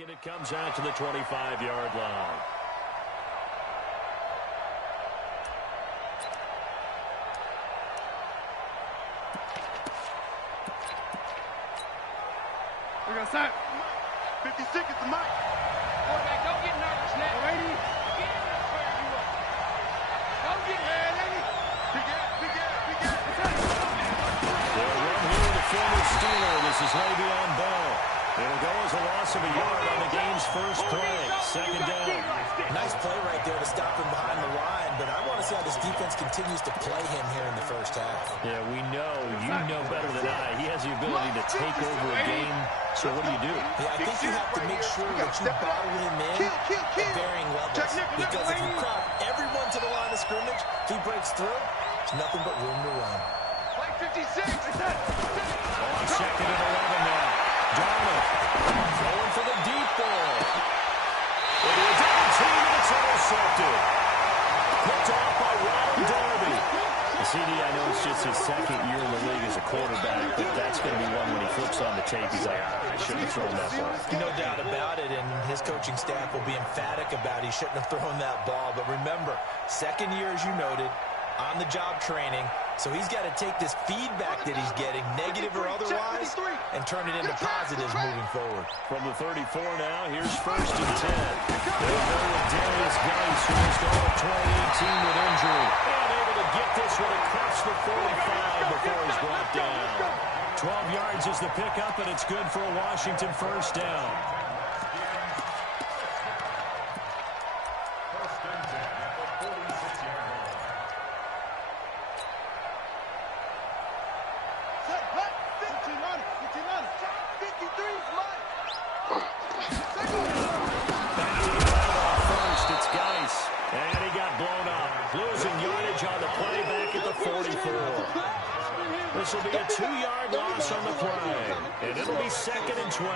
And it comes out to the 25-yard line. We're going to start. 56 at the mic. Quarterback, don't get nervous now. Ready? Get in there, square you up. Don't get nervous. Big ass, big ass, big ass. They'll run here with the former Steeler. This is Le'Veon Bell. It'll go as a loss of a yard on the game's first play. Second down. Nice play right there to stop him behind the line, but I want to see how this defense continues to play him here in the first half. Yeah, we know. You know better than I. He has the ability to take over a game. So what do? Yeah, I think you have to make sure that you bottle him in at varying levels. Because if you crowd everyone to the line of scrimmage, if he breaks through, there's nothing but room to run. Play 56. On second and 11 now. Darnold throwing for the deep ball. It is 18, and it's intercepted. Picked off by Ronald Darby. The CD, I know it's just his second year in the league as a quarterback, but that's going to be one when he flips on the tape. He's like, I shouldn't have thrown that ball. No doubt about it, and his coaching staff will be emphatic about he shouldn't have thrown that ball. But remember, second year, as you noted, on-the-job training, so he's got to take this feedback that he's getting, negative or otherwise, and turn it into positives moving forward. From the 34 now, here's first and 10. They'll go with Darius Geis, who missed all of 2018 with injury. And able to get this one across the 45 before he's brought down. 12 yards is the pickup, and it's good for a Washington first down. This will be a 2-yard loss on the play, and it'll be second and 12.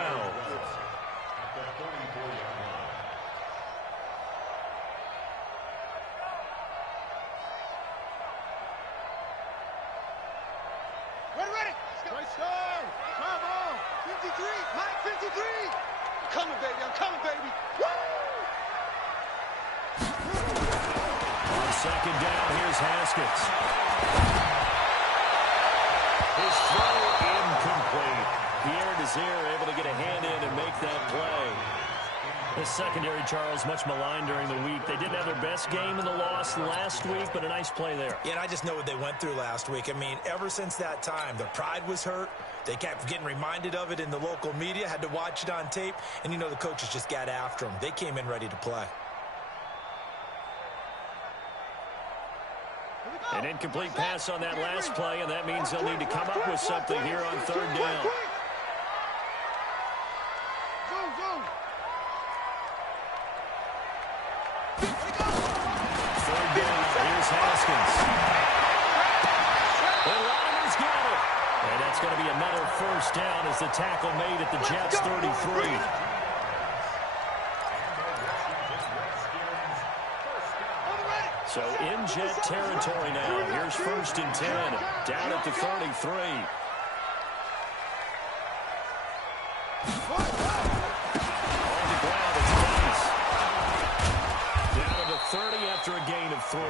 Ready. Right side. Bravo. 53. Mike 53. I'm coming, baby. I'm coming, baby. Woo! On second down, here's Haskins. His throw incomplete. Pierre Desir able to get a hand in and make that play. This secondary, Charles, much maligned during the week. They didn't have their best game in the loss last week, but a nice play there. Yeah, and I just know what they went through last week. I mean, ever since that time, their pride was hurt. They kept getting reminded of it in the local media, had to watch it on tape, and you know the coaches just got after them. They came in ready to play. An incomplete pass on that last play, and that means they'll need to come up with something here on third down. Third down, here's Haskins. And Latimer's got it. And that's going to be another first down as the tackle made at the Jets' 33. So in Jet territory now. Here's first and 10. Down at the 33. On the ground, it's Geis. Down at the 30 after a gain of 3.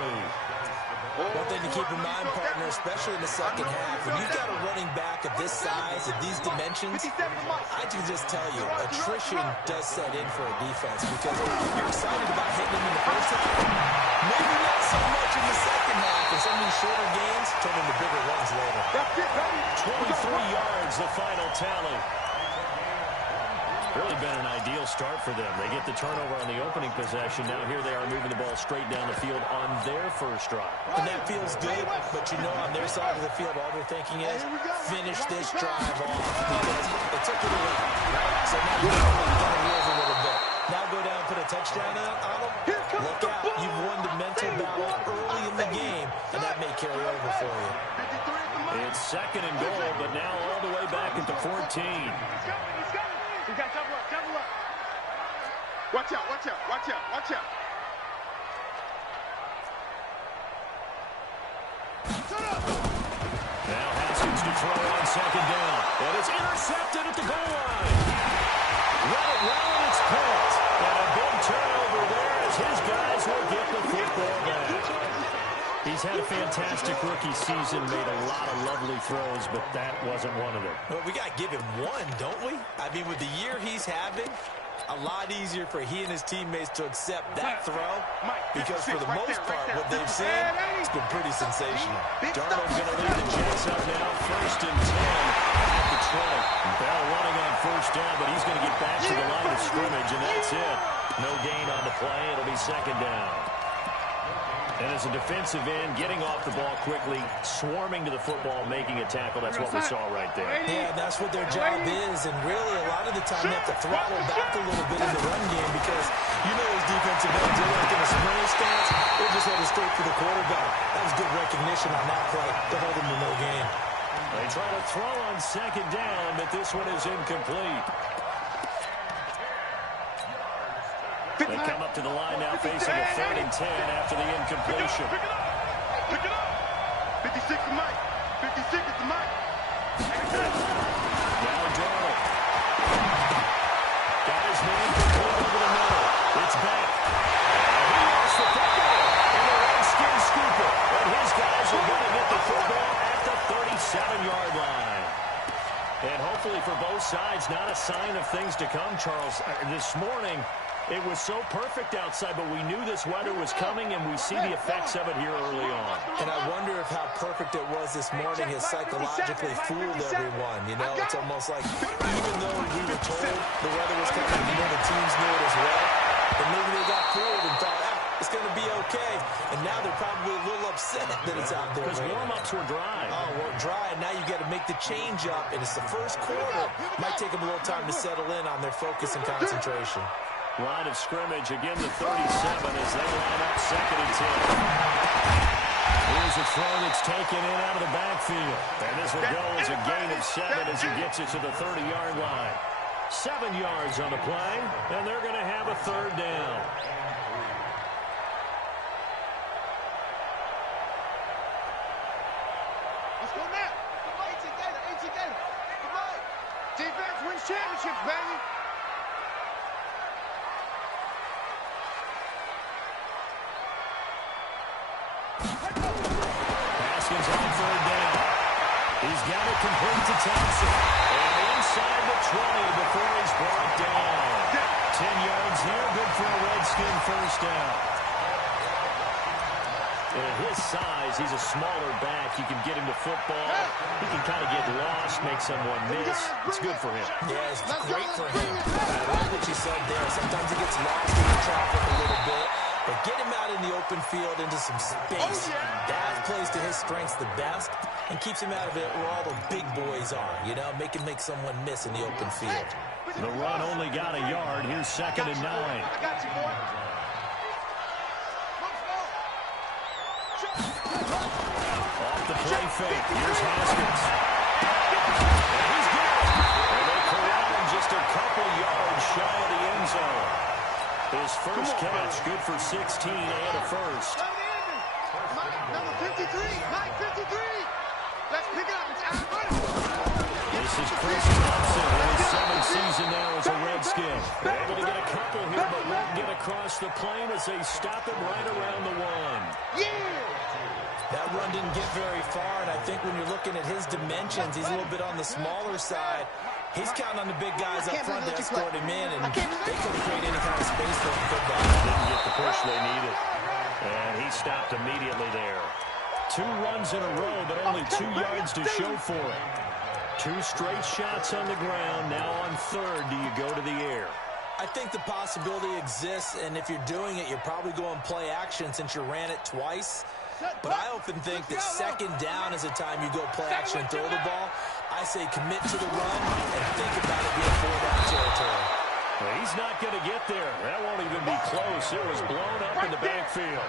One thing to keep in mind, partner, especially in the second half, when you've got a running back of this size, of these dimensions, I can just tell you, attrition does set in for a defense because you're excited about hitting them in the first half. Maybe not so much in the second half, and some of these shorter games turn into bigger runs later. 23 yards, the final tally. Really been an ideal start for them. They get the turnover on the opening possession. Now here they are moving the ball straight down the field on their first drive. And that feels good, but you know on their side of the field, all they're thinking is finish this drive off because they took it away, right? So now you're going to wheels a little bit. Now go down and put a touchdown on them. Look out. You've won the mental battle early in the game, and that may carry over for you. It's second and goal, but now all the way back at the 14. You got double up, double up. Watch out, watch out, watch out, watch out. Now Haskins to throw on second down. And it's intercepted at the goal line. Let it roll, and it's He's had a fantastic rookie season, made a lot of lovely throws, but that wasn't one of them. Well, we got to give him one, don't we? I mean, with the year he's having, a lot easier for he and his teammates to accept that throw, because for the most part, what they've seen, it's been pretty sensational. Darnold's going to lead the Jets up now, 1st and 10 at the 20. Bell running on 1st down, but he's going to get back to the line of scrimmage, and that's it. No gain on the play. It'll be 2nd down. And as a defensive end, getting off the ball quickly, swarming to the football, making a tackle, that's what we saw right there. Yeah, that's what their job is, and really a lot of the time they have to throttle back a little bit in the run game because you know those defensive ends, they're like in a sprinting stance, they're just headed straight for the quarterback. That was good recognition on that play to hold them to no gain. They try to throw on 2nd down, but this one is incomplete. They come up to the line now facing a 3rd and 10 after the incompletion. Pick it up. 56 to Mike. 56 to Mike. Now Darnold. Got his man complete over the middle. It's back. And he lost the football. And the Redskins scoop it. And his guys are going to get the football at the 37-yard line. And hopefully for both sides, not a sign of things to come, Charles. This morning, it was so perfect outside, but we knew this weather was coming, and we see the effects of it here early on. And I wonder if how perfect it was this morning has psychologically fooled everyone. You know, it's almost like even though we were told the weather was coming, you know, the teams knew it as well, but maybe they got fooled and thought, it's going to be okay. And now they're probably a little upset that it's out there. Because warm-ups were dry. Oh, well, dry, and now you got to make the change up, and it's the first quarter. Might take them a little time to settle in on their focus and concentration. Line of scrimmage, again the 37 as they line up 2nd and 10. Here's a throw that's taken in out of the backfield. And this will go as a gain of 7 as he gets it to the 30-yard line. 7 yards on the play, and they're going to have a 3rd down. Let's go now. Come on, eat together. Come on. Defense wins championships, baby. Haskins on 3rd down. He's got it complete to Thompson. And inside the 20 before he's brought down. 10 yards here, good for a Redskin 1st down. And at his size, he's a smaller back. You can get him to football. He can kind of get lost, make someone miss. It's good for him. Yeah, it's great for him. I like what you said there. Sometimes he gets lost in the traffic a little bit. But get him out in the open field into some space. That plays to his strengths the best and keeps him out of it where all the big boys are. You know, make someone miss in the open field. The run only got a yard. Here's 2nd and 9. I got you, boy. Off the play fake. Here's Haskins. And he's got it. And they corral him just a couple yards shy of the end zone. His first catch, good for 16 and a 1st. Number 53, Mike 53. Let's pick it up. It's out of This is Chris Thompson in his 7th season now as a Redskin. They're able to get a couple here, but won't get across the plane as they stop him right around the 1. Yeah. That run didn't get very far, and I think when you're looking at his dimensions, he's a little bit on the smaller side. He's counting on the big guys up front to escort him in, and they couldn't create any kind of space for him. Didn't get the push they needed. And he stopped immediately there. 2 runs in a row, but only 2 yards to show for it. 2 straight shots on the ground. Now on 3rd, do you go to the air? I think the possibility exists, and if you're doing it, you're probably going play action since you ran it twice. But I often think that 2nd down is a time you go play action and throw the ball. I say commit to the run and think about it being 4-down territory. Well, he's not going to get there. That won't even be close. It was blown up in the backfield.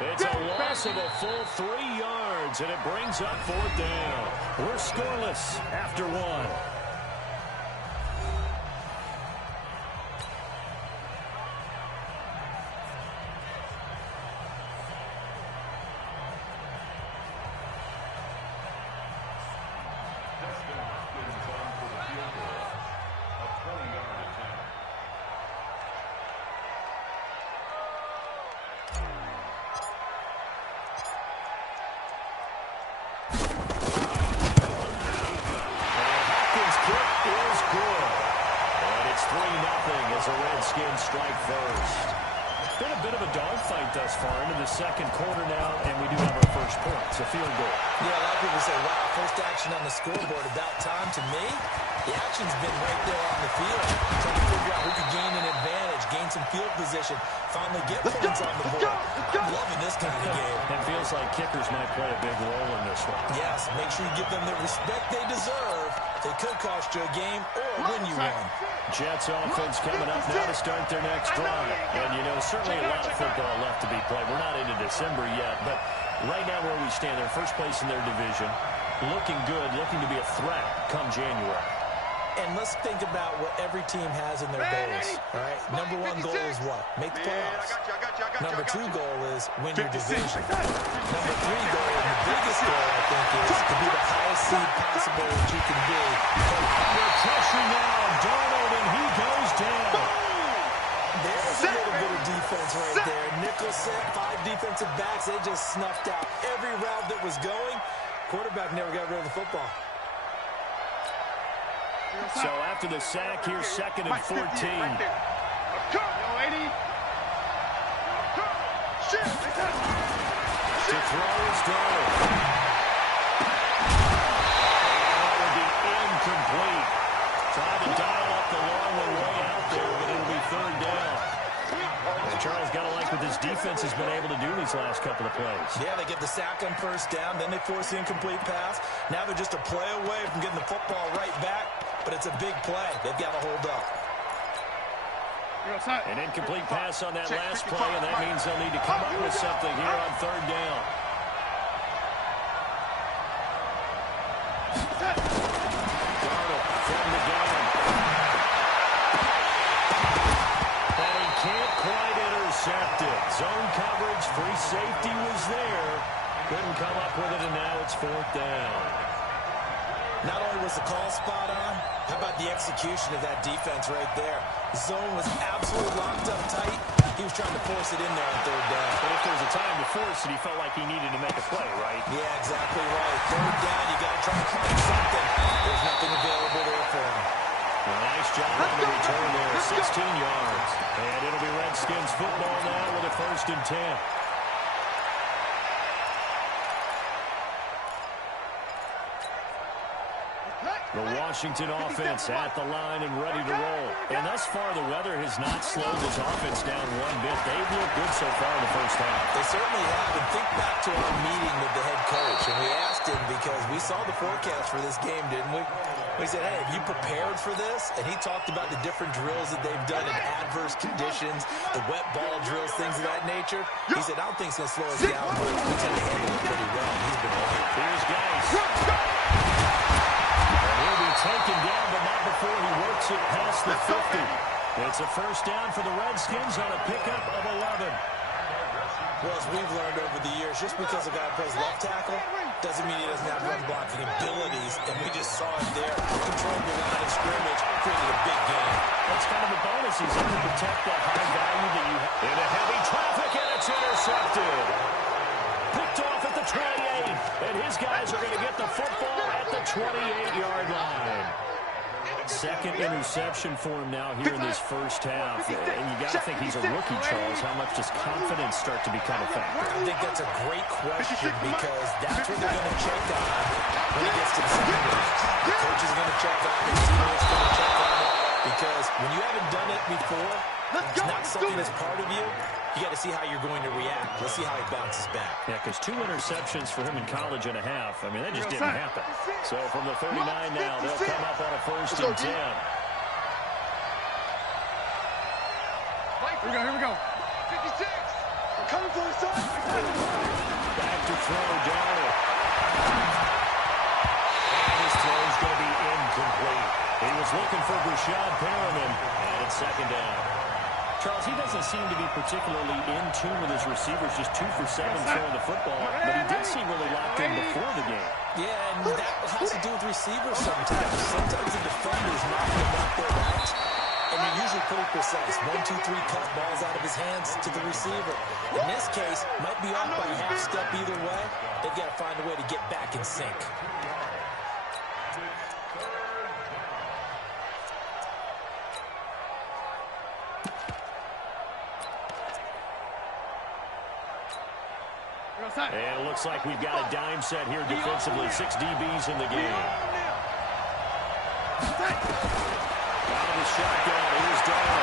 It's a loss of a full 3 yards, and it brings up 4th down. We're scoreless after 1. 3-0 as the Redskins strike first. Been a bit of a dogfight thus far into the second quarter now, and we do have our first point. It's a field goal. Yeah, a lot of people say, wow, first action on the scoreboard, about time. To me, the action's been right there on the field. Trying to figure out who could gain an advantage, gain some field position, finally get points on the board. I'm loving this kind of game. It feels like kickers might play a big role in this one. Yes, make sure you give them the respect they deserve. They could cost you a game or win you one. Jets offense coming up now to start their next drive. And, you know, certainly a lot of football left to be played. We're not into December yet, but right now where we stand, they're first place in their division, looking good, looking to be a threat come January. And let's think about what every team has in their goals, all right? Number one goal is what? Make the playoffs. Number two goal is win your division. Number three goal, and the biggest goal, I think, is to be the highest seed possible that you can be. Under pressure now, Darnold, and he goes down. There's a little bit of defense right there. Nickel set, 5 defensive backs. They just snuffed out every route that was going. Quarterback never got rid of the football. So after the sack, here's 2nd and 14. Yo, 80. To throw is Darnold. That would be incomplete. Tried to dial up the long one way out there, but it'll be 3rd down. And Charles, got to like what this defense has been able to do these last couple of plays. Yeah, they get the sack on 1st down, then they force the incomplete pass. Now they're just a play away from getting the football right back, but it's a big play. They've got to hold up. An incomplete pass on that last play, and that means they'll need to come up with something here on 3rd down. Darnold from the gun. And he can't quite intercept it. Zone coverage, free safety was there. Couldn't come up with it, and now it's 4th down. Not only was the call spot on, how about the execution of that defense right there? The zone was absolutely locked up tight. He was trying to force it in there on 3rd down. But if there was a time to force it, he felt like he needed to make a play, right? Yeah, exactly right. 3rd down, you got to try to find something. There's nothing available there for him. Well, nice job on the return there, 16 yards. And it'll be Redskins football now with a 1st and 10. The Washington offense at the line and ready to roll. And thus far, the weather has not slowed this offense down one bit. They've looked good so far in the 1st half. They certainly have. And think back to our meeting with the head coach. And we asked him because we saw the forecast for this game, didn't we? We said, hey, have you prepared for this? And he talked about the different drills that they've done in adverse conditions, the wet ball drills, things of that nature. He said, I don't think it's going to slow us down, but we tend to handle it pretty well. He's been right. Here's Geis. He'll be taken down, but not before he works it past the 50. It's a 1st down for the Redskins on a pickup of 11. Well, as we've learned over the years, just because a guy plays left tackle doesn't mean he doesn't have run blocking abilities, and we just saw it there. Controlled the line of scrimmage, created a big game. That's kind of a bonus. He's able to protect that high value that you have. Into heavy traffic, and it's intercepted. Picked off at the 28, and his guys are going to get the football at the 28-yard line. 2nd interception for him now here in this 1st half. And you got to think he's a rookie, Charles. How much does confidence start to become a factor? I think that's a great question because that's what they're going to check on when he gets to the second half. The coach is going to check on it. His teammates going to check on it. Because when you haven't done it before, it's not something that's part of you. You got to see how you're going to react. Let's see how he bounces back. Yeah, because 2 interceptions for him in college and a half. I mean, that just didn't happen. So from the 39 now, they'll come up on a 1st and 10. Here we go. 56. I'm coming for the son. Back to throw, Darnold. And his throw's going to be incomplete. He was looking for Brashad Perriman, and it's 2nd down. Charles, he doesn't seem to be particularly in tune with his receivers, just 2 for 7 throwing the football, but he did seem really locked in before the game. Yeah, and that has to do with receivers sometimes. Sometimes the defender's not going to block their routes, and you're usually pretty precise. 1, 2, 3 cut, balls out of his hands to the receiver. In this case, might be off by a half step either way. They've got to find a way to get back in sync. And it looks like we've got a dime set here defensively. 6 DBs in the game. Out of the shotgun, here's Gotw.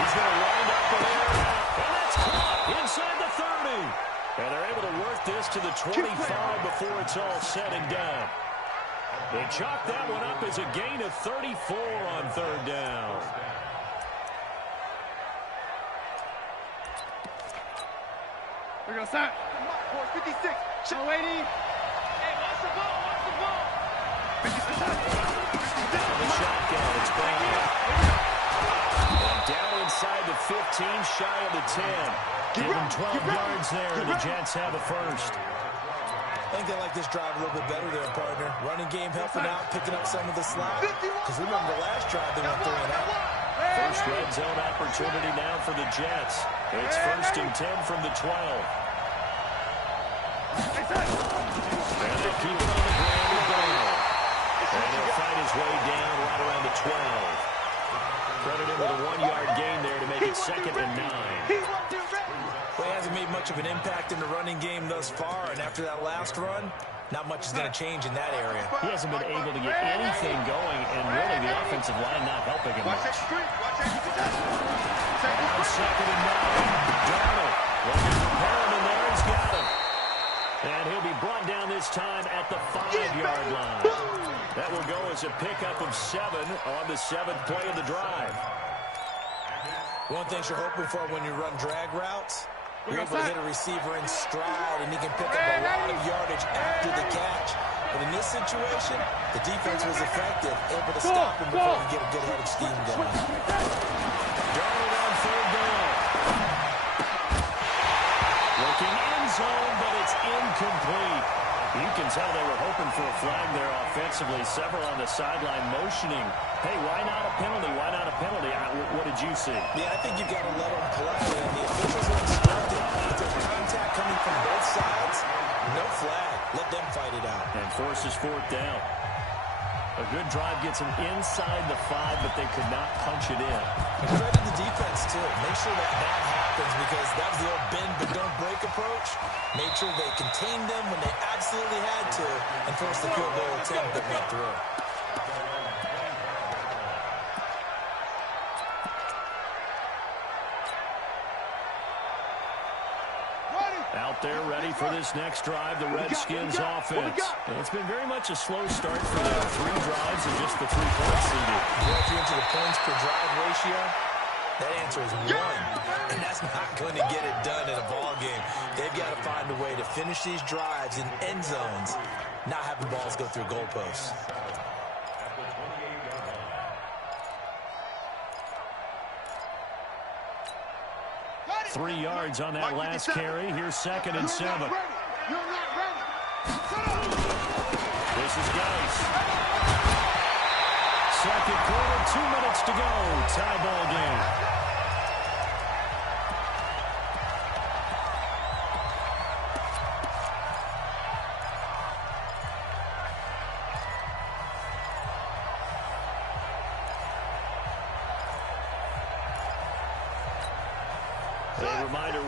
He's going to wind up the air, and that's caught inside the 30. And they're able to work this to the 25 before it's all said and done. They chalk that one up as a gain of 34 on 3rd down. We're going to start. 56. Show lady. Hey, watch the ball. Watch the ball. 56. Down the shotgun. It's Brown. And down inside the 15, shy of the 10. Give them 12 yards there, and the Jets have a first. I think they like this drive a little bit better there, partner. Running game helping out, picking up some of the slack. Because remember the last drive they went 3 and out. First red zone opportunity now for the Jets. It's 1st and 10 from the 12. And they keep it on the ground with Brown. And he'll fight his way down right around the 12. Credit him with a 1-yard gain there to make it 2nd and 9. Well, he hasn't made much of an impact in the running game thus far, and after that last run, not much is going to change in that area. He hasn't been able to get anything going, and really the offensive line not helping him much. On 2nd and 9, Gotw looking for Perrin in there. He's got him. And he'll be brought down this time at the 5-yard line. That will go as a pickup of 7 on the 7th play of the drive. One thing you're hoping for when you run drag routes, you're able to hit a receiver in stride, and he can pick up a lot of yardage after the catch. But in this situation, the defense was effective, able to stop him before he get a good-headed scheme going. Darnold on 3rd down. Looking end zone, but it's incomplete. You can tell they were hoping for a flag there offensively. Several on the sideline motioning. Hey, why not a penalty? Why not a penalty? What did you see? Yeah, I think you've got to let them play. And the officials are instructed. If there's contact coming from both sides, no flag. Let them fight it out. And forces 4th down. A good drive gets them inside the 5, but they could not punch it in. And credit the defense, too. Make sure that happens, because that was the old bend but don't break approach. Made sure they contained them when they absolutely had to and forced the field goal attempt that went through. Out there ready for this next drive, the Redskins offense. And it's been very much a slow start for them. 3 drives and just the 3 points needed. If you're into the points per drive ratio, that answer is 1. And that's not going to get it done in a ball game. They've got to find a way to finish these drives in end zones, not having balls go through goalposts. Three yards on that last carry. Here's 2nd and 7. This is Geis. 2nd quarter, 2 minutes to go. Tie ball game.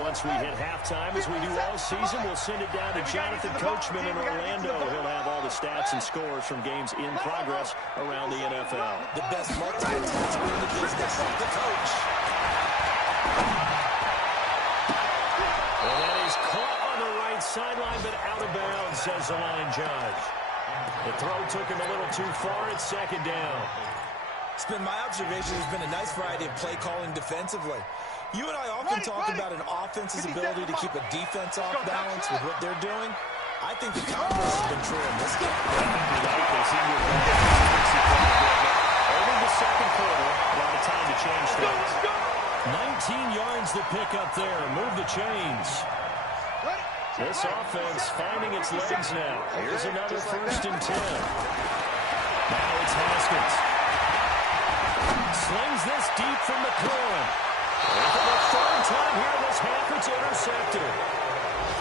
Once we hit halftime, as we do all season, we'll send it down to Jonathan Coachman in Orlando. He'll have all the stats and scores from games in progress around the NFL. The best multitasker in the business, the coach. And that is caught on the right sideline, but out of bounds, says the line judge. The throw took him a little too far. It's 2nd down. It's been my observation. There's been a nice variety of play calling defensively. You and I often talk about an offense's ability to keep a defense off balance with what they're doing. I think the converse has been true in this game. They seem to have over the 2nd quarter, a lot of time to change things. 19 yards to pick up there. Move the chains. This offense finding its legs now. Here's another 1st and 10. Now it's Haskins. Slings this deep from McLaurin. And for the 3rd time here in this half, it's intercepted.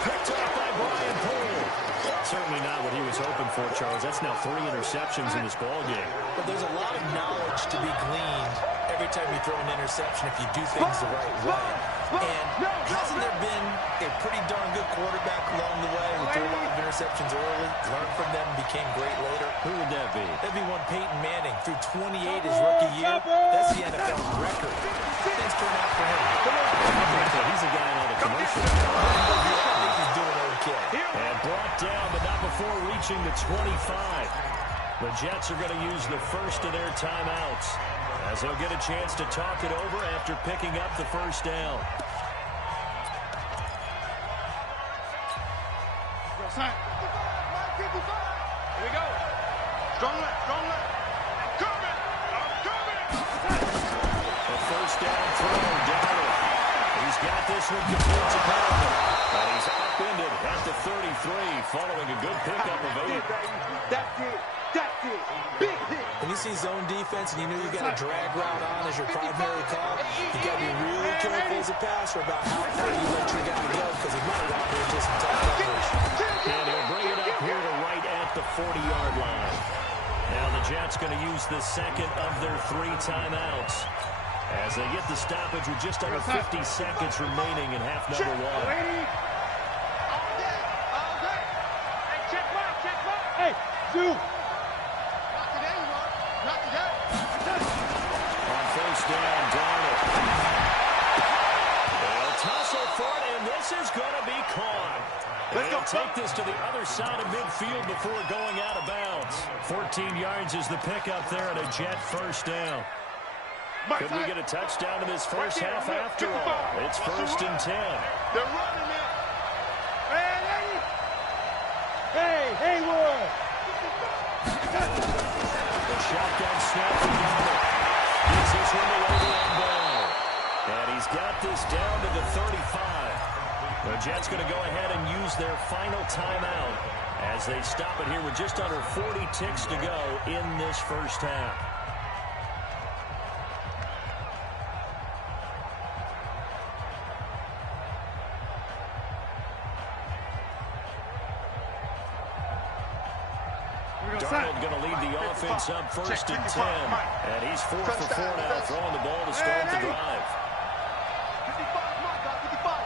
Picked up by Brian Poole. Certainly not what he was hoping for, Charles. That's now 3 interceptions in this ball game. But there's a lot of knowledge to be gleaned every every time you throw an interception if you do things the right way. And hasn't there been a pretty darn good quarterback along the way who threw a lot of interceptions early, learned from them, became great later? Who would that be? That'd be one Peyton Manning. Threw 28 his rookie year. That's the NFL record. Things turn out for him. He's a guy on the commercial. I think he's doing okay. And brought down, but not before reaching the 25. The Jets are going to use the first of their timeouts as they'll get a chance to talk it over after picking up the first down. Here we go. Strong left, strong left. I'm coming. A first down throw, Gotw. He's got this one complete to Perriman. And he's upended at the 33 following a good pickup of 8. That's it. That's it. Big hit. When you see zone defense and you know you got a drag route on as your primary call, you got to be really careful as a passer about how far you let your guy go because he might wander into some tough coverage. And he'll bring it up here to right at the 40-yard line. Now the Jets going to use the second of their 3 timeouts as they get the stoppage with just under 50 seconds remaining in half number 1. Hey, check mark, check mark. Hey, do. Not today, Mark. Not today. On first down, Darnold. They'll tussle for it, and this is going to be caught. And they'll take this to the other side of midfield before going out of bounds. 14 yards is the pickup there at a Jet first down. Could we get a touchdown in this first half after all? It's first and 10. They're running it. Hey, Haywood. The shotgun snap for Gotw. Gets this one to Le'Veon Bell. And he's got this down to the 35. The Jets going to go ahead and use their final timeout as they stop it here with just under 40 ticks to go in this first half. Darnold going to lead the offense up first and 10. And he's 4 for 4 now, throwing the ball to start the drive. 55, Mark, 55.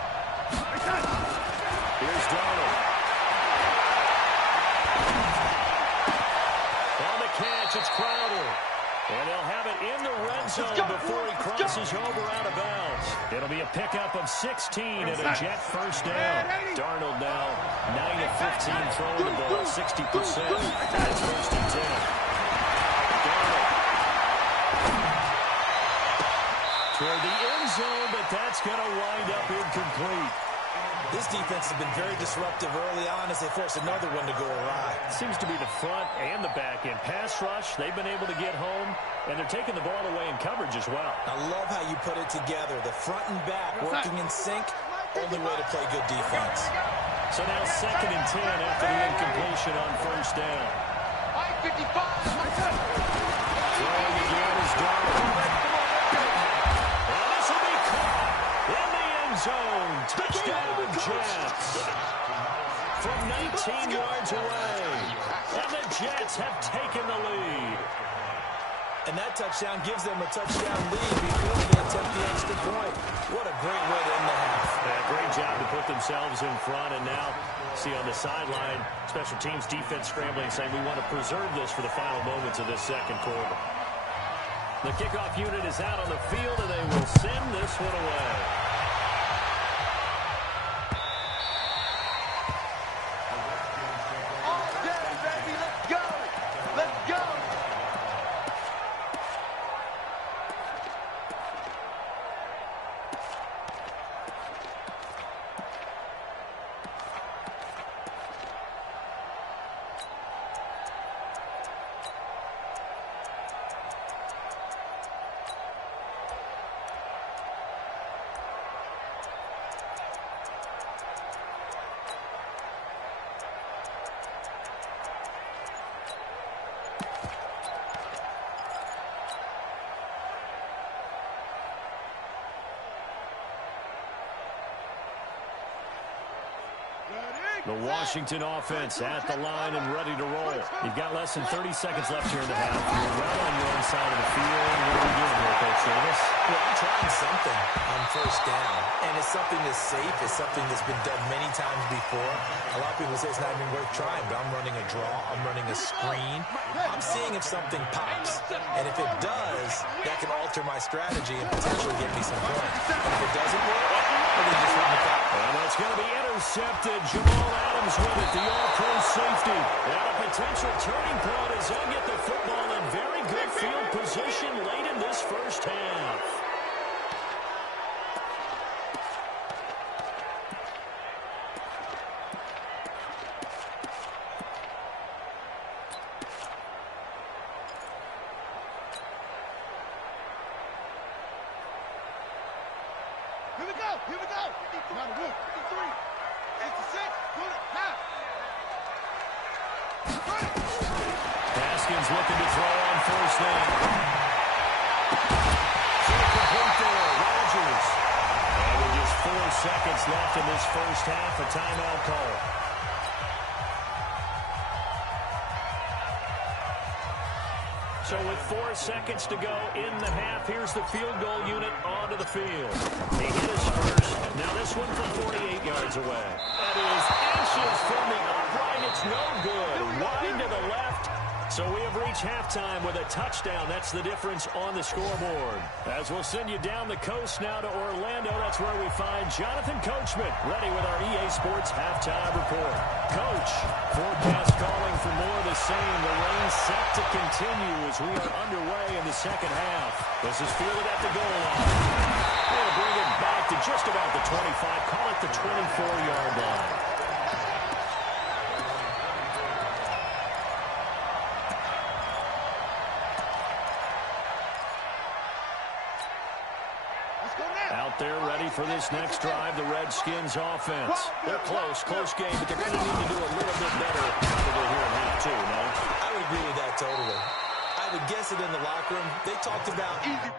Here's Darnold. On the catch, it's Crowder. And they'll have it in the red zone before he crosses over out of bounds. It'll be a pickup of 16 and a Jet first down. Darnold now 9 of 15 throwing the ball, 60%. That's first and 10. Darnold. Toward the end zone, but that's going to wind up incomplete. This defense has been very disruptive early on as they force another one to go awry. Seems to be the front and the back end. Pass rush, they've been able to get home, and they're taking the ball away in coverage as well. I love how you put it together. The front and back working in sync, only way to play good defense. So now second and 10 after the incompletion on first down. I-55. Throwing again is Darnold. And this will be caught in the end zone. Touchdown, Jets. From 19 yards away. And the Jets have taken the lead. And that touchdown gives them a touchdown lead before they attempt the extra point. What a great way to end the half. Yeah, great job to put themselves in front. And now, see on the sideline, special teams defense scrambling, saying we want to preserve this for the final moments of this second quarter. The kickoff unit is out on the field, and they will send this one away. All day, baby. Let's go. Let's go. The Washington offense at the line and ready to roll. You've got less than 30 seconds left here in the half. You're well on your own side of the field. What are we doing here, Coach Davis? something on first down. And it's something that's safe. It's something that's been done many times before. A lot of people say it's not even worth trying, but I'm running a draw. I'm running a screen. I'm seeing if something pops. And if it does, that can alter my strategy and potentially get me some points. And if it doesn't work, then they just run the clock. And it's going to be intercepted. Jamal Adams with it, the all-pro safety. And a potential turning point as they get the football in very good field position late in this first half. Here we go. Here we go. 51, 53, 66. Pull it. Now. Haskins looking to throw on first down. Complete there. Rodgers. And with just 4 seconds left in this first half, a timeout call. So with 4 seconds to go in the half, here's the field goal unit onto the field. He hit his first. Now this one from 48 yards away. That is inches from the upright. It's no good. Wide to the left. So we have reached halftime with a touchdown. That's the difference on the scoreboard. As we'll send you down the coast now to Orlando, that's where we find Jonathan Coachman, ready with our EA Sports halftime report. Coach, forecast calling for more of the same. The rain set to continue as we are underway in the second half. This is fielded at the goal line. They'll bring it back to just about the 25. Call it the 24-yard line. Out there ready for this next drive, the Redskins offense. They're close game, but they're going to need to do a little bit better probably here in half two, no? I would agree with that totally. I would guess it in the locker room. They talked about easy.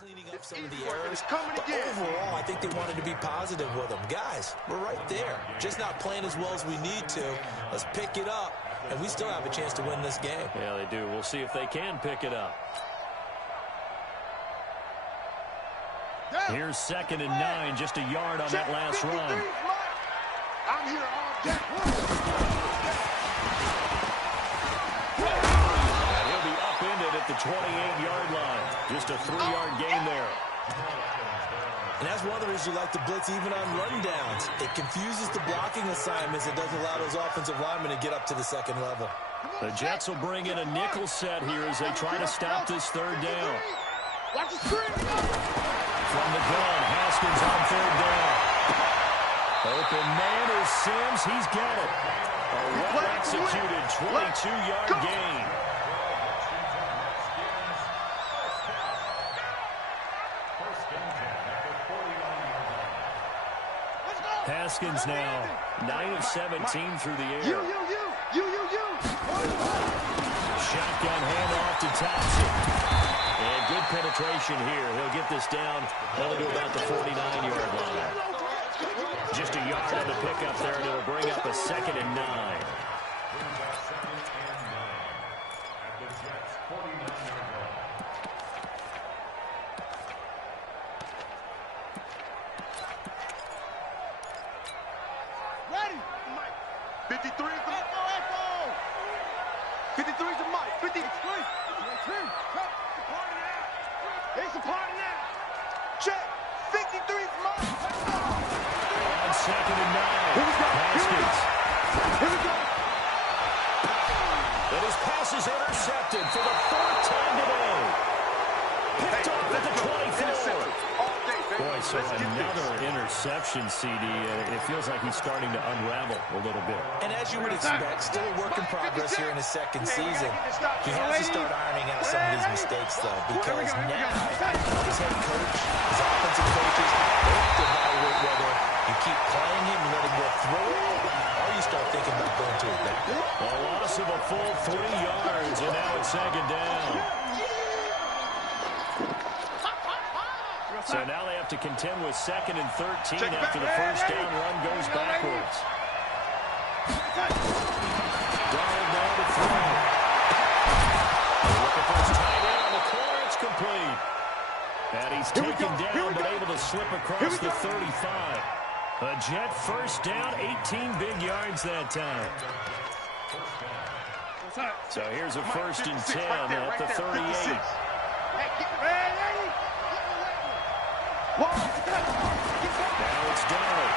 Cleaning up some of the errors, but overall, I think they wanted to be positive with them. Guys, we're right there. Just not playing as well as we need to. Let's pick it up, and we still have a chance to win this game. Yeah, they do. We'll see if they can pick it up. Here's 2nd and 9, just a yard on that last run. I'm here all day. He'll be upended at the 28-yard line. Just a 3-yard gain there. And that's one of the reasons you like to blitz even on rundowns. It confuses the blocking assignments. It doesn't allow those offensive linemen to get up to the second level. The Jets will bring in a nickel set here as they try to stop this third down. Watch the screen. From the gun, Haskins on third down. Open man is Sims. He's got it. A well-executed 22-yard gain. Haskins now 9 of 17 through the air. You. Shotgun handoff to Thompson. And good penetration here. He'll get this down only to about the 49-yard line. Just a yard on the pickup there, and it'll bring up a 2nd and 9. Ready. 53 is the Echo. 53 is the mic. 53. It's a party now. Check. 53 is Mike. On 2nd and 9. Haskins. Here we go. And his pass is intercepted for the 4th time today. Picked off at the 24. Boy, so another interception, CD. It feels like he's starting to unravel a little bit. And as you would expect, still a work in progress here in his second season. He has to start ironing out some of these mistakes, though, because now his head coach, his offensive coaches, they have to evaluate whether you keep playing him and let him work through it, or you start thinking about going to his back. A loss of a full 3 yards, and now it's 2nd down. So now they have to contend with 2nd and 13 after the first down run goes backwards. Donald now to throw. Looking for his tight end on the corner. It's complete. And he's taken down, but able to slip across the 35. A Jet first down, 18 big yards that time. So here's a 1st and 10 at the 38. Now it's Donald.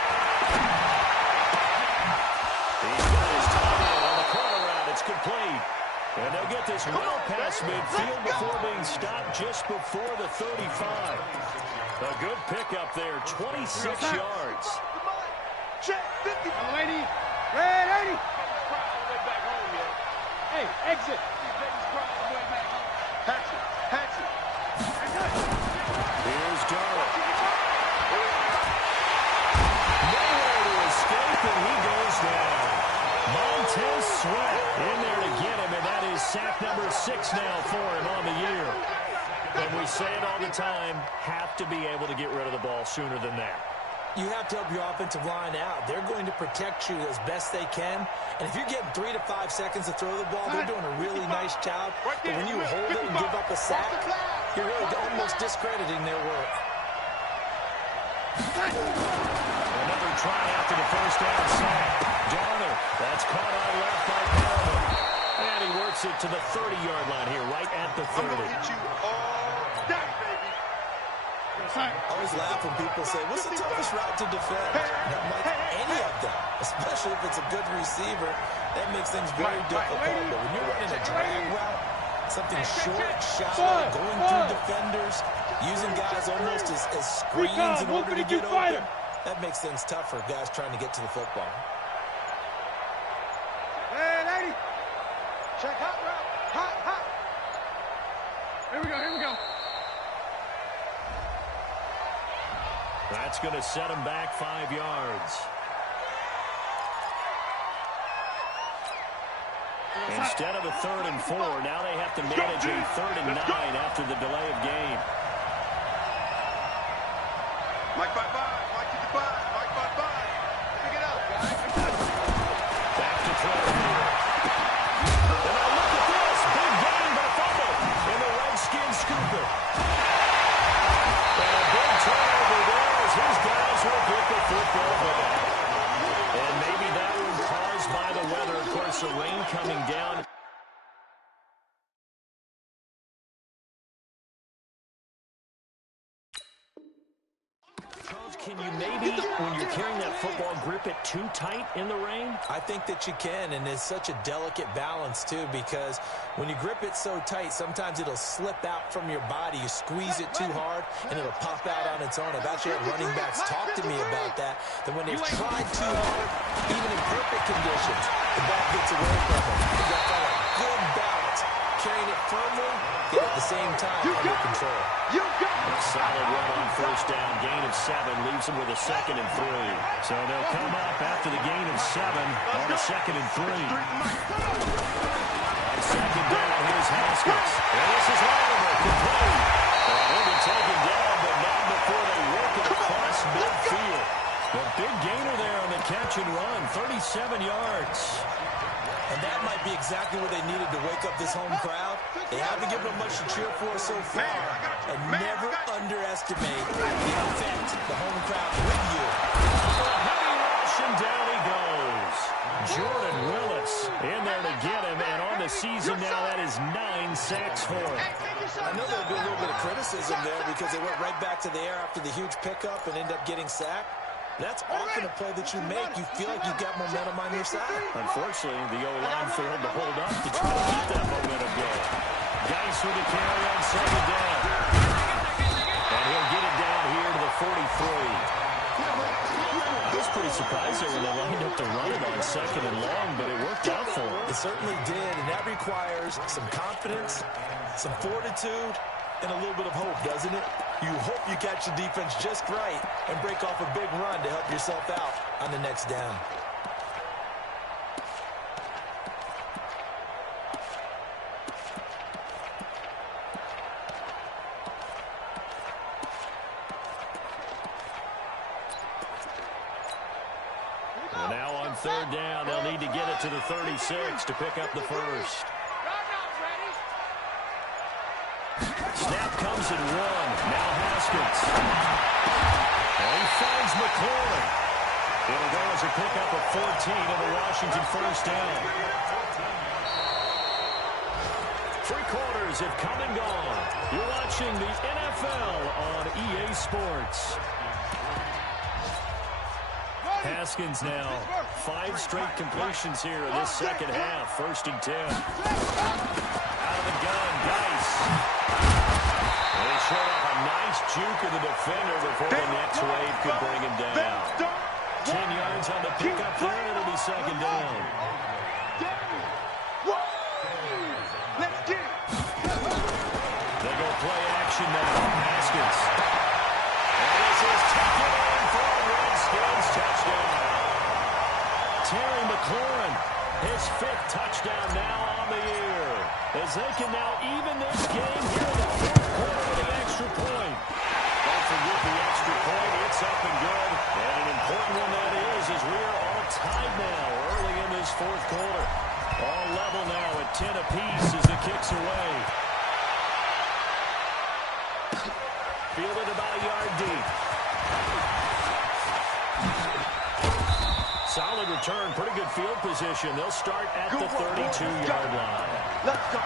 He's got his tight end on the corner route. It's complete. And they'll get this well past midfield before being stopped just before the 35. A good pickup there, 26 yards. Lady, red 80. Hey, exit. Here's Darrell. Nowhere to escape, and he goes down. Montez Sweat in there to get him, and that is sack number 6 now for him on the year. And we say it all the time, have to be able to get rid of the ball sooner than that. You have to help your offensive line out. They're going to protect you as best they can. And if you're getting 3 to 5 seconds to throw the ball, they're doing a really nice job. But when you hold it and give up a sack, you're really almost discrediting their work. Another try after the first down sack. Darnold, that's caught on left by Perriman. And he works it to the 30-yard line here, right at the 30. I always laugh when people say, what's the toughest route to defend? And I'm like, any of them, especially if it's a good receiver. That makes things very difficult. But when you're running a drag route, something short, shallow, going through defenders, using guys almost as screens in order to get open, that makes things tough for guys trying to get to the football. Hey, lady. Check hot route. Hot. Here we go. That's going to set him back 5 yards. Instead of a 3rd and 4, now they have to manage a 3rd and 9 after the delay of game. Mike, bye-bye. Mike, goodbye. Mike, bye-bye. Pick it up, guys. Back to throw here. And now look at this. Big gain by Fumble. And the Redskins scoop it. And a big turnover there as his guys will get the football back. And maybe that was caused by the weather. Of course, the rain coming down. Can you maybe, when you're carrying that football, grip it too tight in the rain? I think that you can, and it's such a delicate balance, too, because when you grip it so tight, sometimes it'll slip out from your body. You squeeze it too hard, and it'll pop out on its own. I've actually had running backs talk to me about that when they've tried too hard, even in perfect conditions, the ball gets away from them. You've got to find a good balance, carrying it firmly, yet at the same time under control. Solid run on first down. Gain of 7 leaves them with a 2nd and 3. So they'll come up after the gain of 7 on a 2nd and 3. On 2nd down, here's Haskins. And this is Latimer, complete. And he'll be taken down, but not before they work it across midfield. The big gainer there on the catch and run, 37 yards. And that might be exactly what they needed to wake up this home crowd. They haven't given them much to cheer for so far. And never underestimate the effect the home crowd with you. Heavy rush, and down he goes. Jordan Willis in there to get him. And on the season now, that is 9 sacks for him. I know there'll be a little bit of criticism there because they went right back to the air after the huge pickup and ended up getting sacked. That's often a play that you make. You feel like you've got momentum on your side. Unfortunately, the O-line failed to hold up to try to keep that momentum going. Geis with a carry on 2nd down. And he'll get it down here to the 43. I was pretty surprised there when they lined up to run it on 2nd and long, but it worked out for him. It certainly did, and that requires some confidence, some fortitude, and a little bit of hope, doesn't it? You hope you catch the defense just right and break off a big run to help yourself out on the next down. third down. They'll need to get it to the 36 to pick up the first. Snap comes at 1. Now Haskins. And he finds McLaurin. It'll go as a pickup of 14 and the Washington first down. 3 quarters have come and gone. You're watching the NFL on EA Sports. Haskins now 5 straight completions here in this second half. 1st and 10. Out of the gun, Dice. They showed up a nice juke of the defender before the next wave could bring him down. 10 yards on the pickup there, and it'll be 2nd down. They go play action now. Haskins. And this is taken in for a Redskins touchdown. Terry McLaurin, his 5th touchdown now on the year, as they can now even this game here in the 4th quarter with the extra point. Don't forget the extra point. It's up and good. And an important one that is, as we are all tied now early in this 4th quarter. All level now at 10 apiece as it kicks away. Fielded about a yard deep. Solid return, pretty good field position. They'll start at the 32-yard line. Let's go.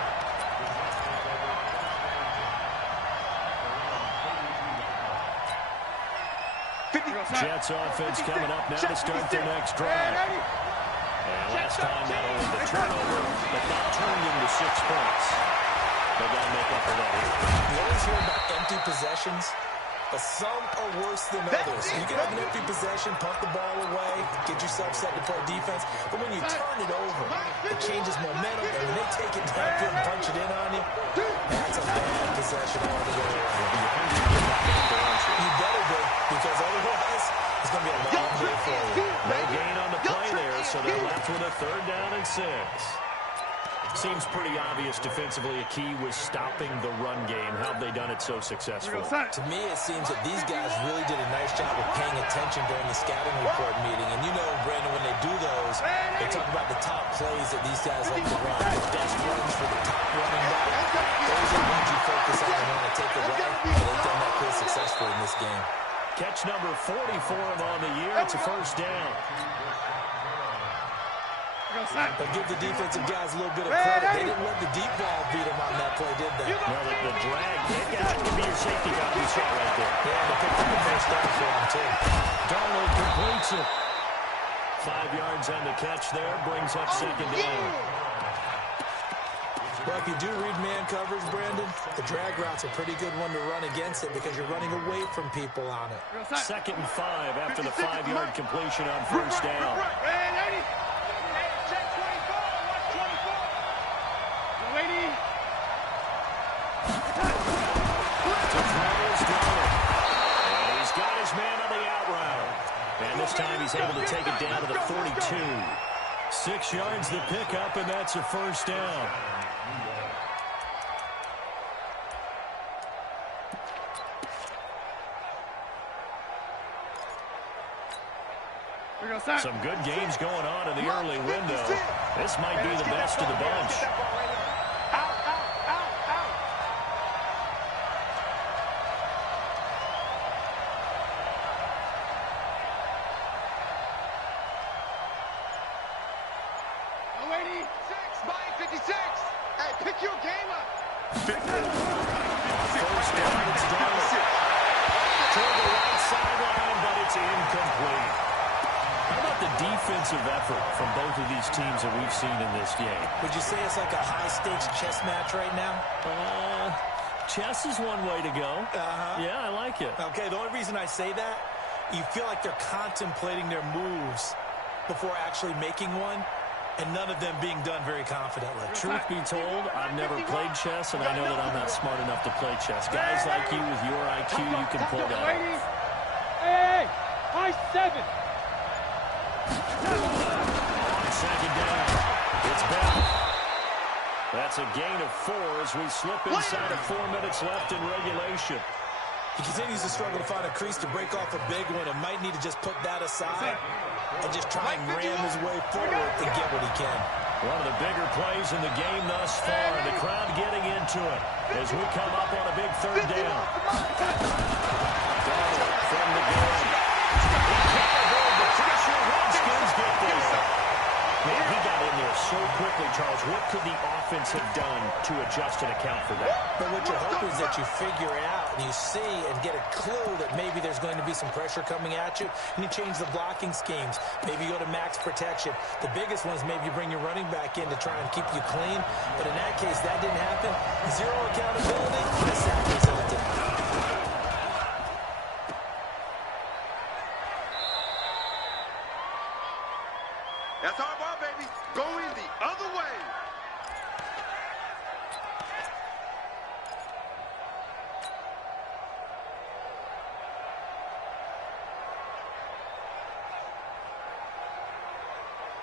Jets offense coming up now to start their next drive. And last time not only the turnover, but that turned into 6 points. They got to make up for that here. You always hear about empty possessions, but some are worse than others. You can have an empty possession, punt the ball away, get yourself set to play defense, but when you turn it over, it changes momentum, and when they take it downfield and punch it in on you, that's a bad possession all the way around. You better be, because otherwise, it's going to be a long day for you. No gain on the play there, so they're left with a 3rd down and 6. Seems pretty obvious defensively a key was stopping the run game. How have they done it so successful? To me, it seems that these guys really did a nice job of paying attention during the scouting report meeting. And you know, Brandon, when they do those, they talk about the top plays that these guys like to run. The best runs for the top running back. Those are the ones you focus on and want to take away. And they've done that pretty successfully in this game. Catch number 40 for him on the year. It's a 1st down. But give the defensive guys a little bit of credit. They didn't let the deep ball beat them on that play, did they? No, the drag. That can be your safety guy. We saw right there. Yeah, they picked up the 1st down for him, too. Darnold completes it. 5 yards on the catch there. Brings up 2nd down. Well, if you do read man coverage, Brandon, the drag route's a pretty good one to run against it because you're running away from people on it. 2nd and 5 after the 5-yard completion on 1st down. And he's got his man on the out route. And this time he's able to take it down to the 42. 6 yards the pickup, and that's a 1st down. Some good games going on in the early window. This might be the best of the bunch. Hey, pick your game up. First down, it's Darnold. Toward the right sideline, but it's incomplete. How about the defensive effort from both of these teams that we've seen in this game? Would you say it's like a high-stakes chess match right now? Chess is one way to go. Yeah, I like it. Okay, the only reason I say that, you feel like they're contemplating their moves before actually making one, and none of them being done very confidently. Truth be told, I've never played chess, and I know that I'm not smart enough to play chess. Guys like you with your IQ, you can pull that off. Hey, high 7. On 2nd down, it's Bell. That's a gain of 4 as we slip inside of 4 minutes left in regulation. He continues to struggle to find a crease to break off a big one and might need to just put that aside. and just try and ram his way forward and get what he can. One of the bigger plays in the game thus far. The crowd getting into it as we come up on a big third down. From the gun. The pressure Redskins get there. Man, he got in there so quickly, Charles. What could the offense have done to adjust and account for that? But what you're hoping is that you figure out and you see and get a clue that maybe there's going to be some pressure coming at you, and you change the blocking schemes. Maybe you go to max protection. The biggest one is maybe you bring your running back in to try and keep you clean. But in that case, that didn't happen. Zero accountability. The sack resulted. That's our ball, baby. Going the other way.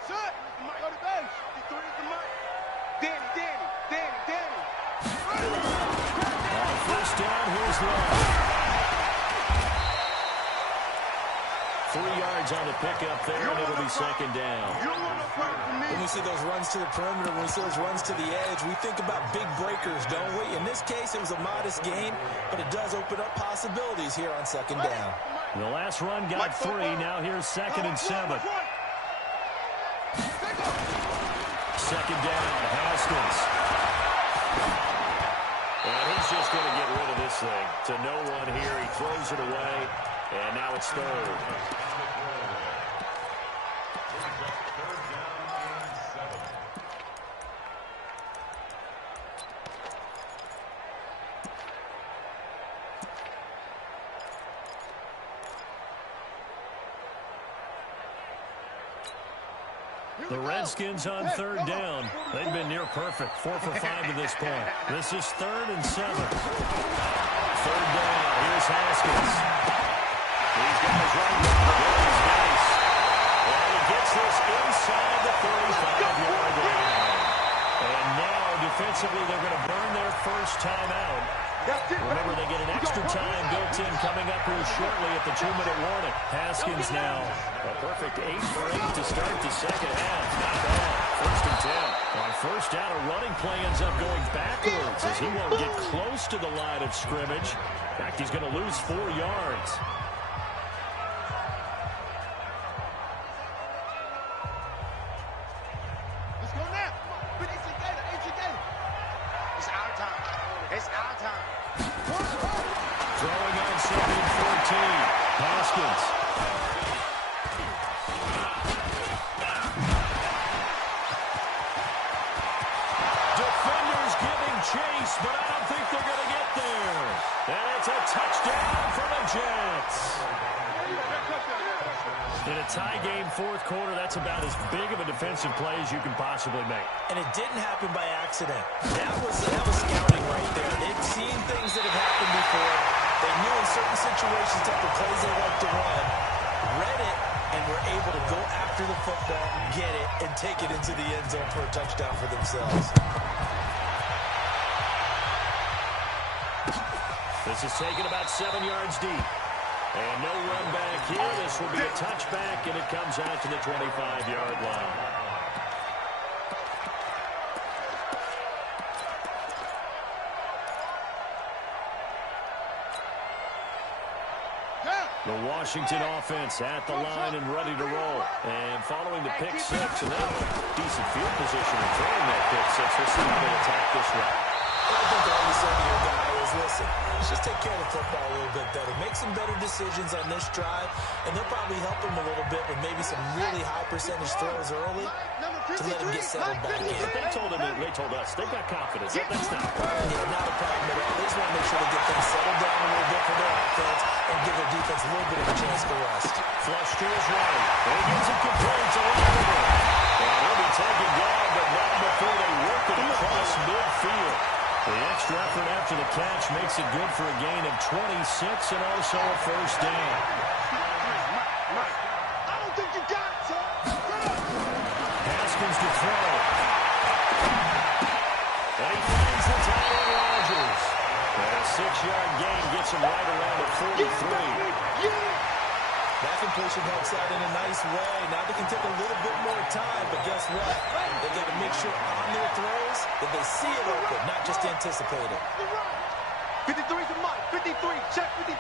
Shut. Go to base. He's doing it to Mike. Danny. On first down, here's Love. 3 yards on the pickup there, and it'll be second down. When we see those runs to the perimeter, when we see those runs to the edge, we think about big breakers, don't we? In this case, it was a modest gain, but it does open up possibilities here on second down. The last run got 3. Now here's 2nd and 7. Second down, Haskins. And he's just going to get rid of this thing. To no one here. He throws it away, and now it's 3rd. The Redskins on 3rd down. They've been near perfect. 4 for 5 to this point. This is 3rd and 7. 3rd down. Here's Haskins. These guys running the base. And he gets this inside the 35-yard line. And now, defensively, they're going to burn their first timeout. Remember, they get an extra time built in coming up here shortly at the 2-minute warning. Haskins now, a perfect 8 for 8 to start the second half. Not bad. 1st and 10. On first down, a running play ends up going backwards as he won't get close to the line of scrimmage. In fact, he's going to lose 4 yards. Let's go now. Put AC data. It's our time. It's our time. Throwing on 2nd and 14. Haskins. Defenders giving chase, but I don't think they're going to get there. And it's a touchdown for the Jets. In a tie game, 4th quarter, that's about as big of a defensive play as you can possibly make. And it didn't happen by accident. That was scouting right there. They've seen things that have happened before. They knew in certain situations type of plays they like to run, read it, and were able to go after the football, get it, and take it into the end zone for a touchdown for themselves. This is taken about 7 yards deep. And no run back here. This will be a touchback, and it comes out to the 25-yard line. The Washington offense at the line and ready to roll. And following the pick 6, and they have decent field position in throwing that pick 6. We'll see how they attack this one. I think all you say to your guy is, listen, let's just take care of the football a little bit better. Make some better decisions on this drive, and they'll probably help him a little bit with maybe some really high percentage throws early to let him get settled back in. But they told us, they've got confidence. That's not a problem. Yeah, not a problem at all. They just want to make sure they get things settled down a little bit for their offense and give their defense a little bit of a chance to rest. Flush to his right. And he gets it complete to Oliver. And he'll be taken down, but not before they work it across midfield. The extra effort after the catch makes it good for a gain of 26 and also a first down. I don't think you got it, son. Haskins to throw. And he finds the tight end Rodgers. And a 6-yard gain gets him right around the 43. That completion helps out in a nice way. Now they can take a little bit more time, but guess what? They got to make sure on their throws that they see it open, not just anticipate it. 53 to Mike. 53. Check 53.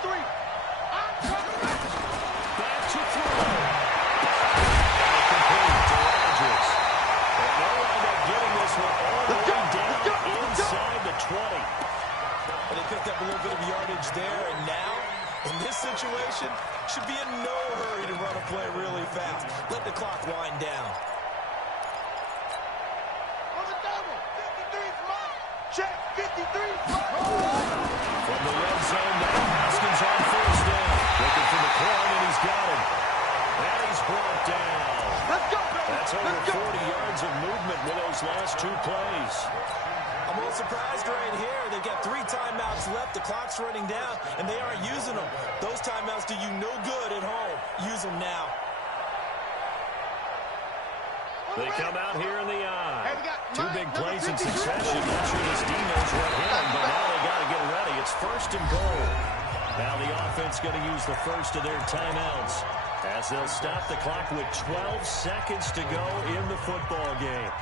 Back to throw. Complete to Rodgers. And they'll wind up getting this one all the way down inside the 20. And they picked up a little bit of yardage there, and now, in this situation, should be in no hurry to run a play really fast. Let the clock wind down. On the double. 53 Mike. Check 53 Mike. From the red zone now, Haskins on first down. Looking for McLaurin, and he's got him. And he's brought down. Let's go, baby. That's over 40 yards of movement with those last two plays. I'm a little surprised right here. They've got 3 timeouts left. The clock's running down, and they aren't using them. Those timeouts do you no good at home. Use them now. They come out here in the eye. Hey, we got 2 Mike, big number plays in 53. succession. Not sure this D knows what hit him, but now they got to get ready. It's first and goal. Now the offense going to use the first of their timeouts as they'll stop the clock with 12 seconds to go in the football game.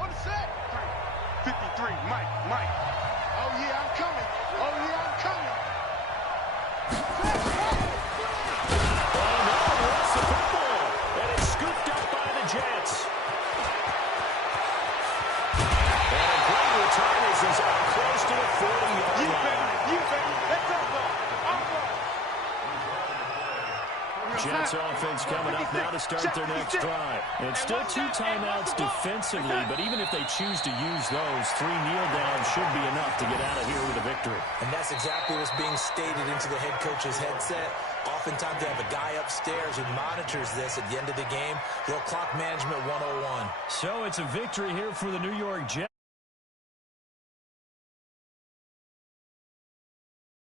On the set. 53 Mike. Mike. Oh, yeah, I'm coming. Oh, yeah, I'm coming. Oh, no, lost the football. And it's scooped up by the Jets. And a great return as he's up close to the 40-yard You, line. baby. You, baby. Let's go, ball. Our ball. Jets offense coming up now to start their next drive. And it's still 2 timeouts defensively, but even if they choose to use those, 3 kneel downs should be enough to get out of here with a victory. And that's exactly what's being stated into the head coach's headset. Oftentimes they have a guy upstairs who monitors this at the end of the game. Little clock management 101. So it's a victory here for the New York Jets.